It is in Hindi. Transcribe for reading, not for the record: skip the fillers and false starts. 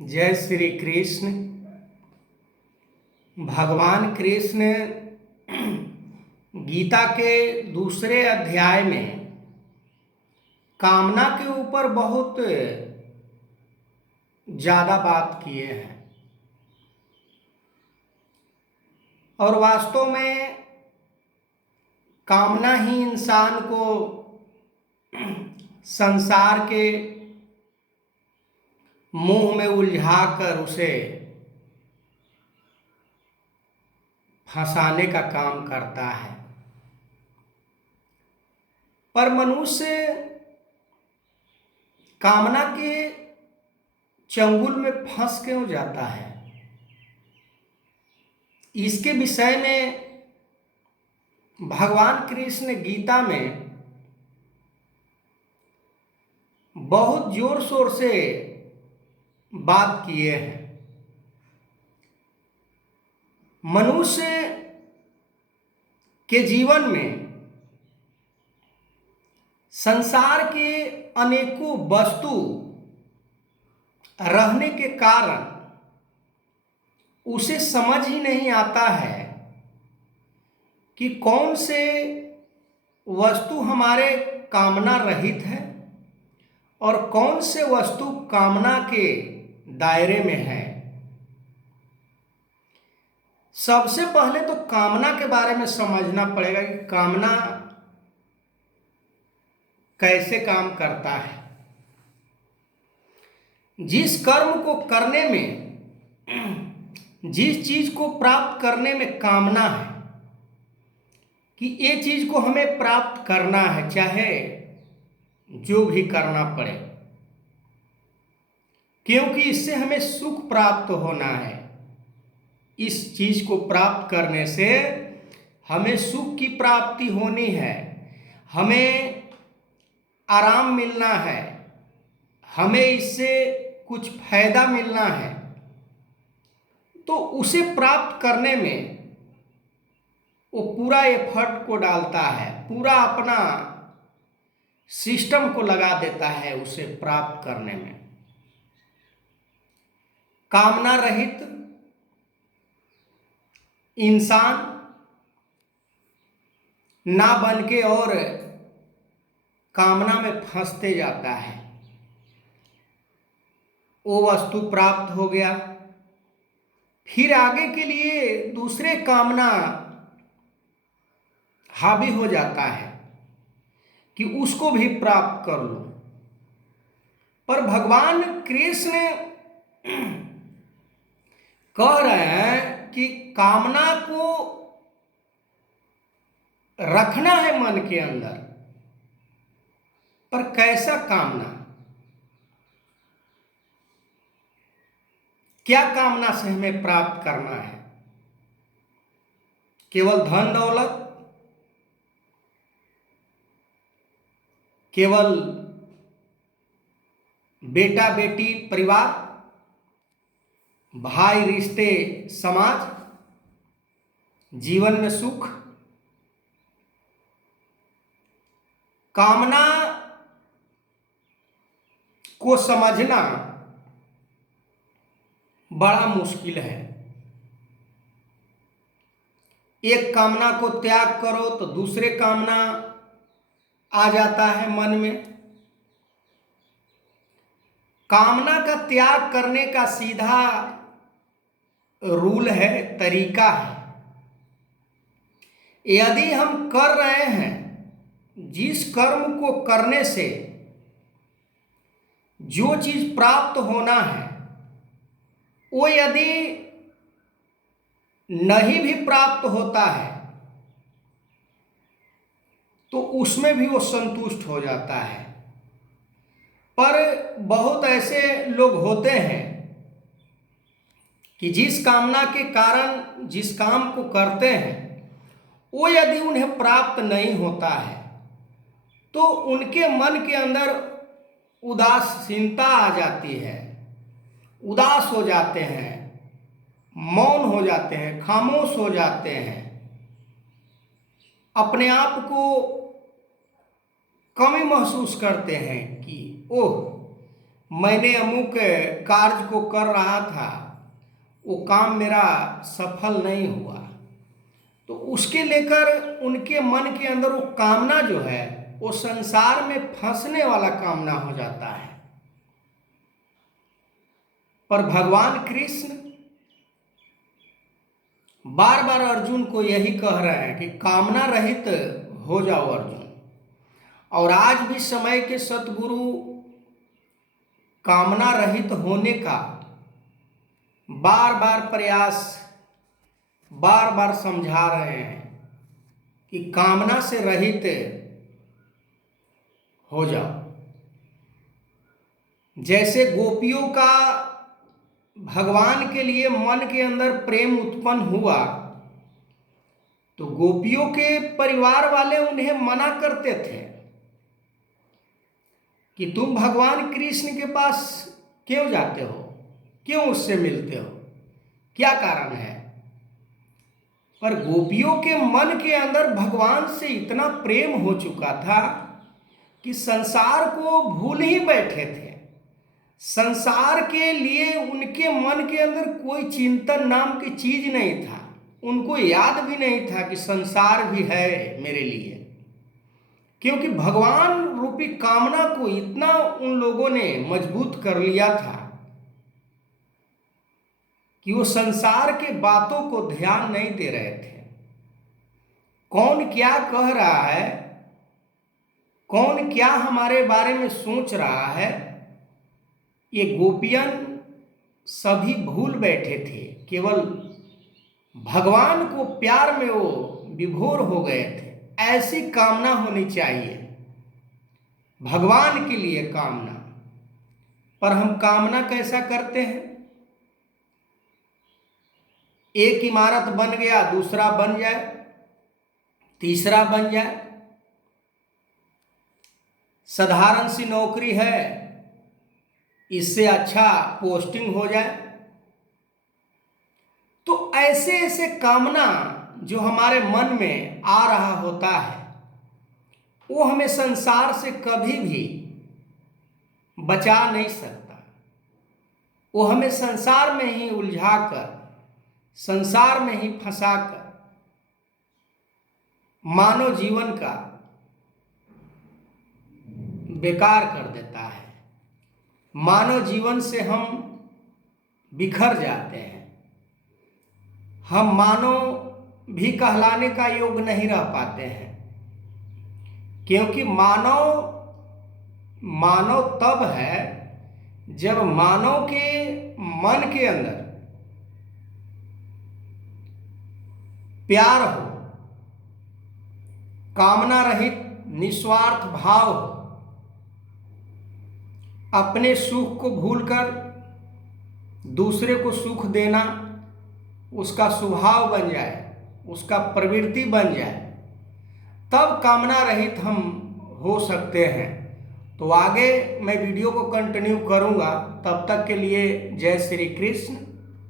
जय श्री कृष्ण। भगवान कृष्ण गीता के दूसरे अध्याय में कामना के ऊपर बहुत ज़्यादा बात किए हैं और वास्तव में कामना ही इंसान को संसार के मोह में उलझाकर उसे फंसाने का काम करता है। पर मनुष्य कामना के चंगुल में फंस क्यों जाता है, इसके विषय में भगवान कृष्ण गीता में बहुत जोर शोर से बात किए हैं। मनुष्य के जीवन में संसार के अनेकों वस्तु रहने के कारण उसे समझ ही नहीं आता है कि कौन से वस्तु हमारे कामना रहित है और कौन से वस्तु कामना के दायरे में है। सबसे पहले तो कामना के बारे में समझना पड़ेगा कि कामना कैसे काम करता है। जिस कर्म को करने में, जिस चीज को प्राप्त करने में कामना है कि ये चीज को हमें प्राप्त करना है, चाहे जो भी करना पड़े, क्योंकि इससे हमें सुख प्राप्त होना है। इस चीज को प्राप्त करने से हमें सुख की प्राप्ति होनी है, हमें आराम मिलना है, हमें इससे कुछ फायदा मिलना है। तो उसे प्राप्त करने में वो पूरा एफर्ट को डालता है, पूरा अपना सिस्टम को लगा देता है उसे प्राप्त करने में। कामना रहित इंसान ना बन के और कामना में फंसते जाता है। वो वस्तु प्राप्त हो गया, फिर आगे के लिए दूसरे कामना हावी हो जाता है कि उसको भी प्राप्त कर लो। पर भगवान कृष्ण कह रहे हैं कि कामना को रखना है मन के अंदर, पर कैसा कामना, क्या कामना से हमें प्राप्त करना है? केवल धन दौलत, केवल बेटा बेटी परिवार, भाई रिश्ते समाज, जीवन में सुख? कामना को समझना बड़ा मुश्किल है। एक कामना को त्याग करो तो दूसरे कामना आ जाता है मन में। कामना का त्याग करने का सीधा रूल है, तरीका है। यदि हम कर रहे हैं, जिस कर्म को करने से जो चीज प्राप्त होना है वो यदि नहीं भी प्राप्त होता है तो उसमें भी वो संतुष्ट हो जाता है। पर बहुत ऐसे लोग होते हैं कि जिस कामना के कारण जिस काम को करते हैं वो यदि उन्हें प्राप्त नहीं होता है तो उनके मन के अंदर उदासीनता आ जाती है, उदास हो जाते हैं, मौन हो जाते हैं, खामोश हो जाते हैं, अपने आप को कमी महसूस करते हैं कि ओह, मैंने अमुक कार्य को कर रहा था, वो काम मेरा सफल नहीं हुआ, तो उसके लेकर उनके मन के अंदर वो कामना जो है वो संसार में फंसने वाला कामना हो जाता है। पर भगवान कृष्ण बार बार अर्जुन को यही कह रहे हैं कि कामना रहित हो जाओ अर्जुन। और आज भी समय के सतगुरु कामना रहित होने का बार बार प्रयास, बार बार समझा रहे हैं कि कामना से रहित हो जाओ। जैसे गोपियों का भगवान के लिए मन के अंदर प्रेम उत्पन्न हुआ, तो गोपियों के परिवार वाले उन्हें मना करते थे कि तुम भगवान कृष्ण के पास क्यों जाते हो, क्यों उससे मिलते हो, क्या कारण है। पर गोपियों के मन के अंदर भगवान से इतना प्रेम हो चुका था कि संसार को भूल ही बैठे थे। संसार के लिए उनके मन के अंदर कोई चिंतन नाम की चीज नहीं था। उनको याद भी नहीं था कि संसार भी है मेरे लिए, क्योंकि भगवान रूपी कामना को इतना उन लोगों ने मजबूत कर लिया था कि वो संसार के बातों को ध्यान नहीं दे रहे थे। कौन क्या कह रहा है, कौन क्या हमारे बारे में सोच रहा है, ये गोपियन सभी भूल बैठे थे। केवल भगवान को प्यार में वो विभोर हो गए थे। ऐसी कामना होनी चाहिए, भगवान के लिए कामना। पर हम कामना कैसा करते हैं, एक इमारत बन गया, दूसरा बन जाए, तीसरा बन जाए, साधारण सी नौकरी है, इससे अच्छा पोस्टिंग हो जाए। तो ऐसे ऐसे कामना जो हमारे मन में आ रहा होता है, वो हमें संसार से कभी भी बचा नहीं सकता। वो हमें संसार में ही उलझाकर, संसार में ही फंसाकर मानव जीवन का बेकार कर देता है। मानव जीवन से हम बिखर जाते हैं। हम मानव भी कहलाने का योग्य नहीं रह पाते हैं, क्योंकि मानव तब है जब मानव के मन के अंदर प्यार हो, कामना रहित निस्वार्थ भाव हो, अपने सुख को भूलकर दूसरे को सुख देना उसका स्वभाव बन जाए, उसका प्रवृत्ति बन जाए, तब कामना रहित हम हो सकते हैं। तो आगे मैं वीडियो को कंटिन्यू करूंगा। तब तक के लिए जय श्री कृष्ण।